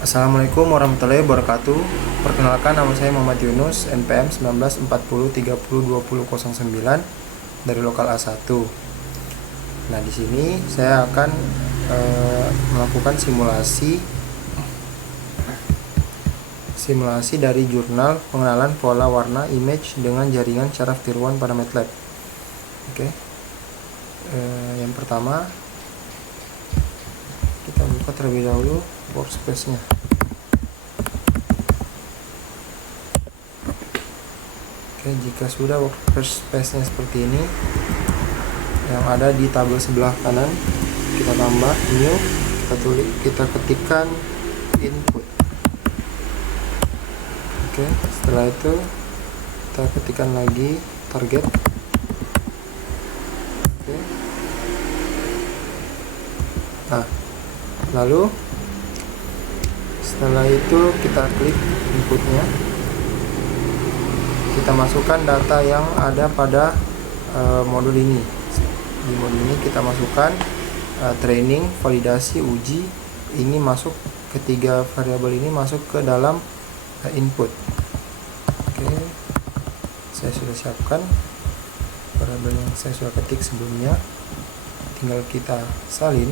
Assalamualaikum warahmatullahi wabarakatuh. Perkenalkan, nama saya Muhammad Yunus, NPM 1940302009 dari lokal A1. Nah, di sini saya akan melakukan simulasi dari jurnal pengenalan pola warna image dengan jaringan syaraf tier 1 pada MATLAB. Oke. Yang pertama, kita buka terlebih dahulu workspace-nya. Oke, jika sudah workspace-nya seperti ini, yang ada di tabel sebelah kanan, kita tambah new, kita ketikkan input. Oke, setelah itu kita ketikkan lagi target. Oke. Nah, lalu setelah itu kita klik inputnya, kita masukkan data yang ada pada modul ini. Di modul ini kita masukkan training, validasi, uji. Ini masuk, ketiga variabel ini masuk ke dalam input. Oke, saya sudah siapkan variabel yang saya sudah ketik sebelumnya, tinggal kita salin.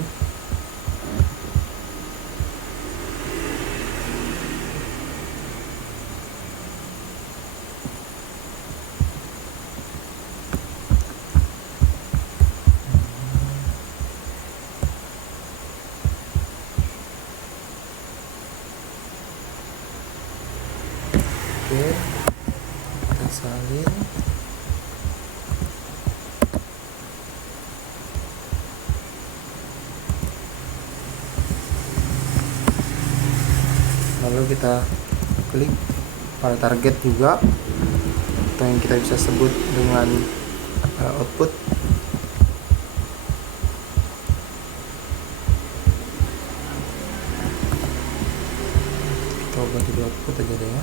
Oke, kita salin. Lalu kita klik pada target juga, atau yang kita bisa sebut dengan output. Kita ubah jadi output aja deh ya.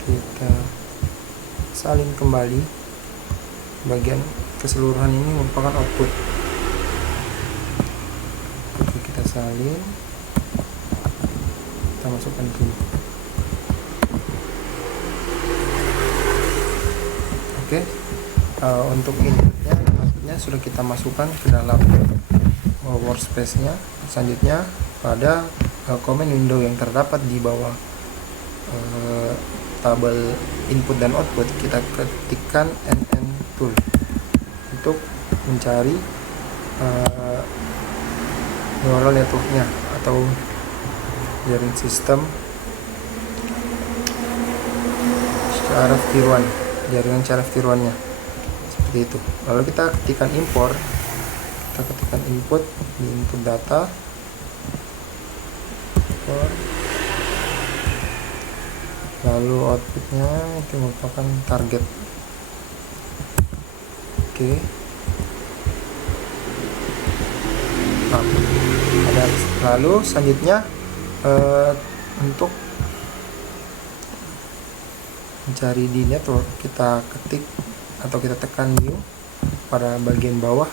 Kita salin kembali. Bagian keseluruhan ini merupakan output. Oke, kita salin, kita masukkan sini. Oke, untuk inputnya sudah kita masukkan ke dalam workspace-nya. Selanjutnya pada command window yang terdapat di bawah tabel input dan output, kita ketikkan NN tool untuk mencari neural network-nya atau jaring sistem syaraf tiruan, jaringan syaraf tiruannya, seperti itu. Lalu kita ketikkan import, kita ketikkan input di input data, lalu outputnya itu merupakan target. Oke. Nah, lalu selanjutnya untuk mencari di network, kita ketik atau kita tekan new pada bagian bawah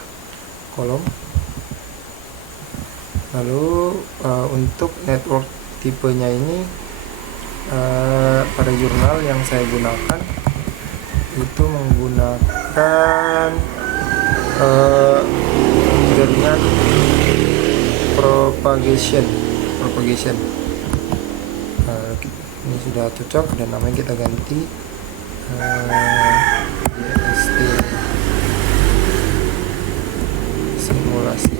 kolom. Lalu untuk network tipenya ini, pada jurnal yang saya gunakan itu menggunakan jaringan propagation. Ini sudah cocok dan namanya kita ganti DST simulasi.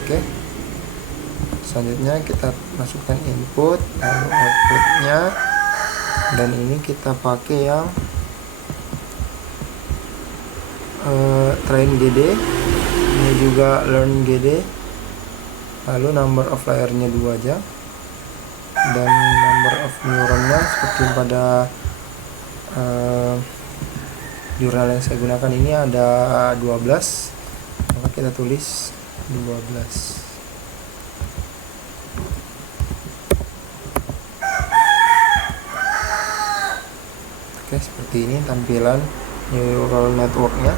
Oke, selanjutnya kita masukkan input, lalu outputnya, dan ini kita pakai yang train GD, ini juga learn GD. Lalu number of layer-nya 2 aja, dan number of neuronnya seperti pada Jurnal yang saya gunakan ini ada 12, maka kita tulis 12. Oke, seperti ini tampilan neural networknya.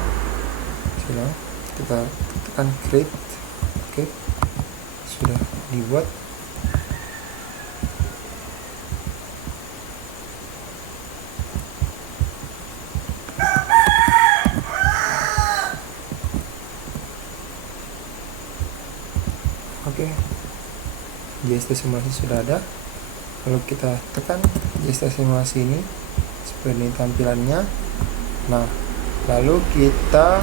Kita tekan create. Oke, sudah dibuat. Oke, JST simulasi sudah ada. Lalu kita tekan JST simulasi ini, seperti ini tampilannya. Nah, lalu kita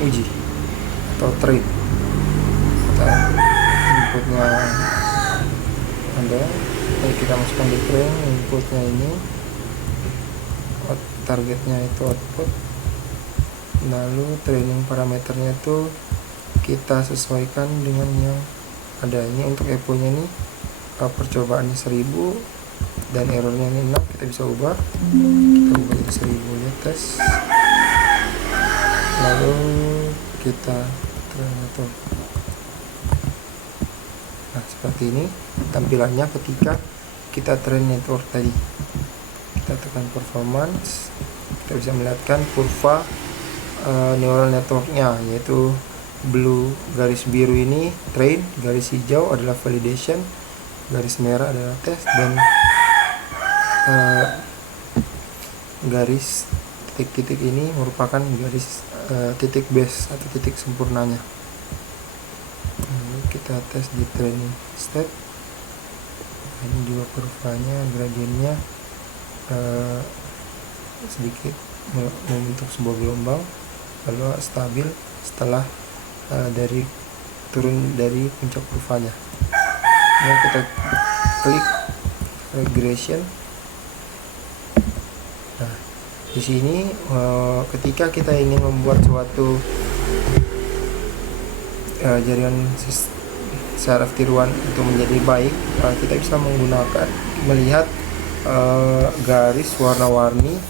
uji atau train. Kita inputnya ada, lalu kita masukkan di train. Inputnya ini, targetnya itu output. Lalu training parameternya itu kita sesuaikan dengan yang ada. Ini untuk EPO nya nih, percobaannya 1000 dan errornya ini 6, kita bisa ubah. Kita ubah jadi 1000 ya, tes. Lalu kita train itu. Nah, seperti ini tampilannya ketika kita train network tadi. Kita tekan performance, kita bisa melihatkan kurva neural networknya, yaitu blue garis biru ini train, garis hijau adalah validation, garis merah adalah test, dan garis titik-titik ini merupakan garis titik base atau titik sempurnanya. Lalu kita tes di training step. Ini juga kurvanya, gradiennya sedikit membentuk sebuah gelombang, lalu stabil setelah dari turun dari puncak kurvanya. Kemudian kita klik regression. Nah, di sini ketika kita ingin membuat suatu jaringan saraf tiruan itu menjadi baik, kita bisa melihat garis warna-warni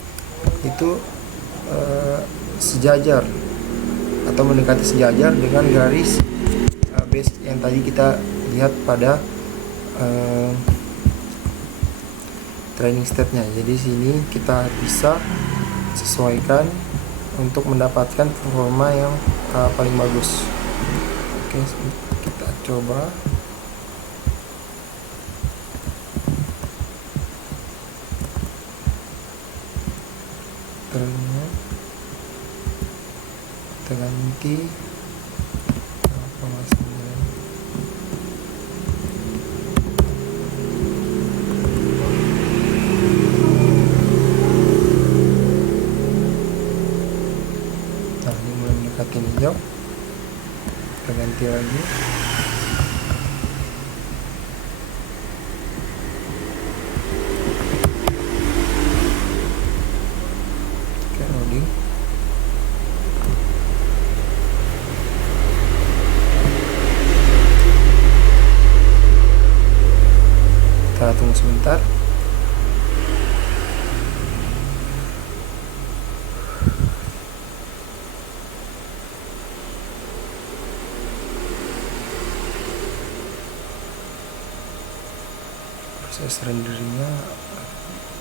itu sejajar atau mendekati sejajar dengan garis base yang tadi kita lihat pada training stepnya. Jadi sini kita bisa sesuaikan untuk mendapatkan performa yang paling bagus. Oke, kita coba. Trennya kita ganti 0,9. Nah, ini mulai mendekati hijau. Kita ganti lagi. Oke, loading. Kita tunggu sebentar. Proses renderingnya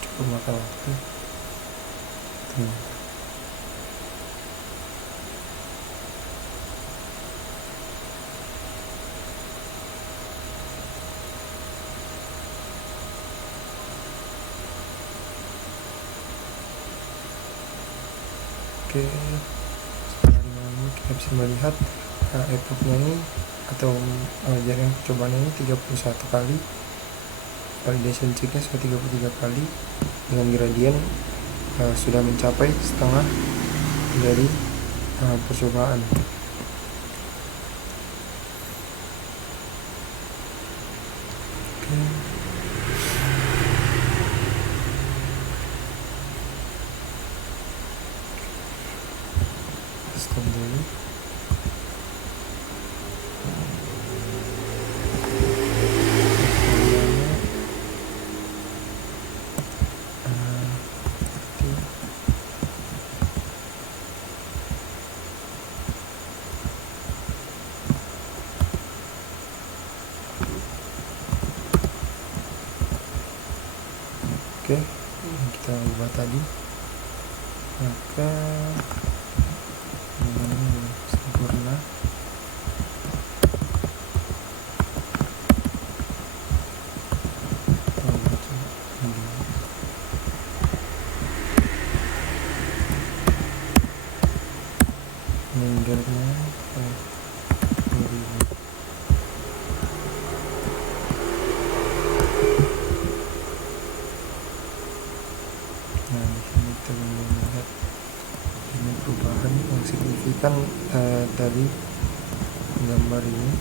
cukup makan waktu. Oke, sekarang ini kita bisa melihat effortnya ini atau jaringan percobaan ini 31 kali, validation checknya sudah 33 kali, dengan gradien sudah mencapai setengah dari percobaan. Oke. Stop dulu. Oke, ini kita ubah tadi, maka ini belum sempurna. Mindernya 2000. Nah, di sini kita melihat ini perubahan yang signifikan dari gambar ini.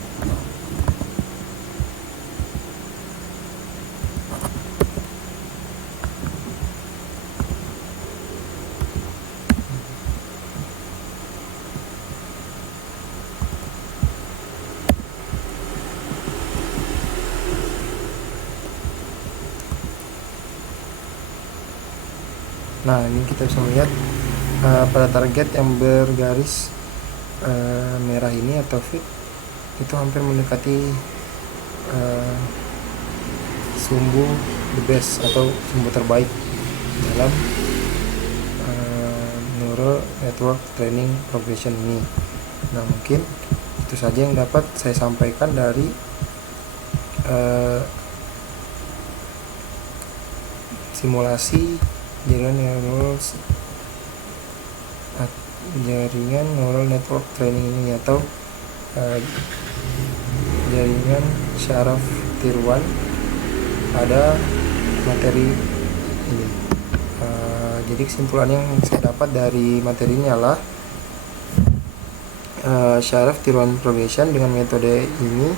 Nah, ini kita bisa melihat pada target yang bergaris merah ini atau fit itu hampir mendekati sumbu the best atau sumbu terbaik dalam neural network training progression ini. Nah, mungkin itu saja yang dapat saya sampaikan dari simulasi jaringan neural network training ini, atau jaringan syaraf tier 1 pada materi ini. Jadi kesimpulan yang saya dapat dari materi ini adalah syaraf tier 1 progression dengan metode ini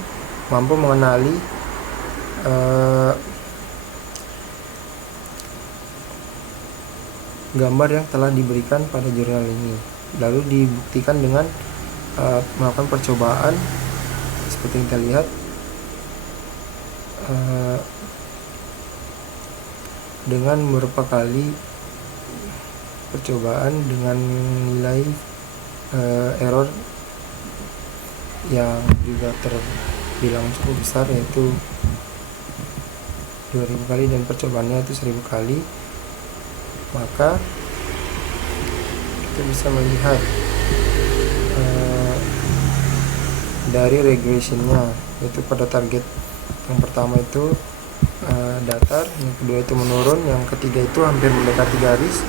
mampu mengenali gambar yang telah diberikan pada jurnal ini, lalu dibuktikan dengan melakukan percobaan seperti yang kita lihat, dengan beberapa kali percobaan dengan nilai error yang juga terbilang cukup besar, yaitu 2000 kali dan percobaannya itu 1000 kali. Maka kita bisa melihat dari regressionnya, yaitu pada target yang pertama itu datar, yang kedua itu menurun, yang ketiga itu hampir mendekati garis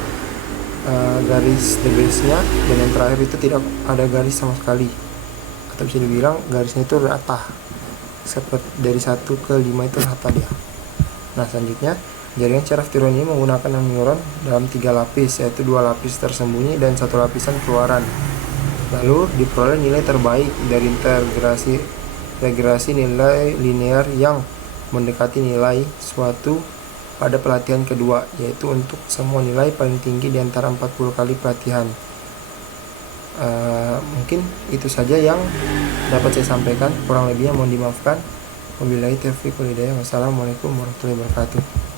the base-nya, dan yang terakhir itu tidak ada garis sama sekali, atau bisa dibilang garisnya itu rata, seperti dari 1 ke 5 itu rata dia. Nah, selanjutnya jaringan syaraf tier 1 ini menggunakan neuron dalam 3 lapis, yaitu 2 lapis tersembunyi dan 1 lapisan keluaran. Lalu diperoleh nilai terbaik dari regresi nilai linear yang mendekati nilai suatu pada pelatihan kedua, yaitu untuk semua nilai paling tinggi di antara 40 kali pelatihan. Mungkin itu saja yang dapat saya sampaikan, kurang lebihnya mohon dimaafkan. Wabillahi taufiq wal hidayah. Wassalamualaikum warahmatullahi wabarakatuh.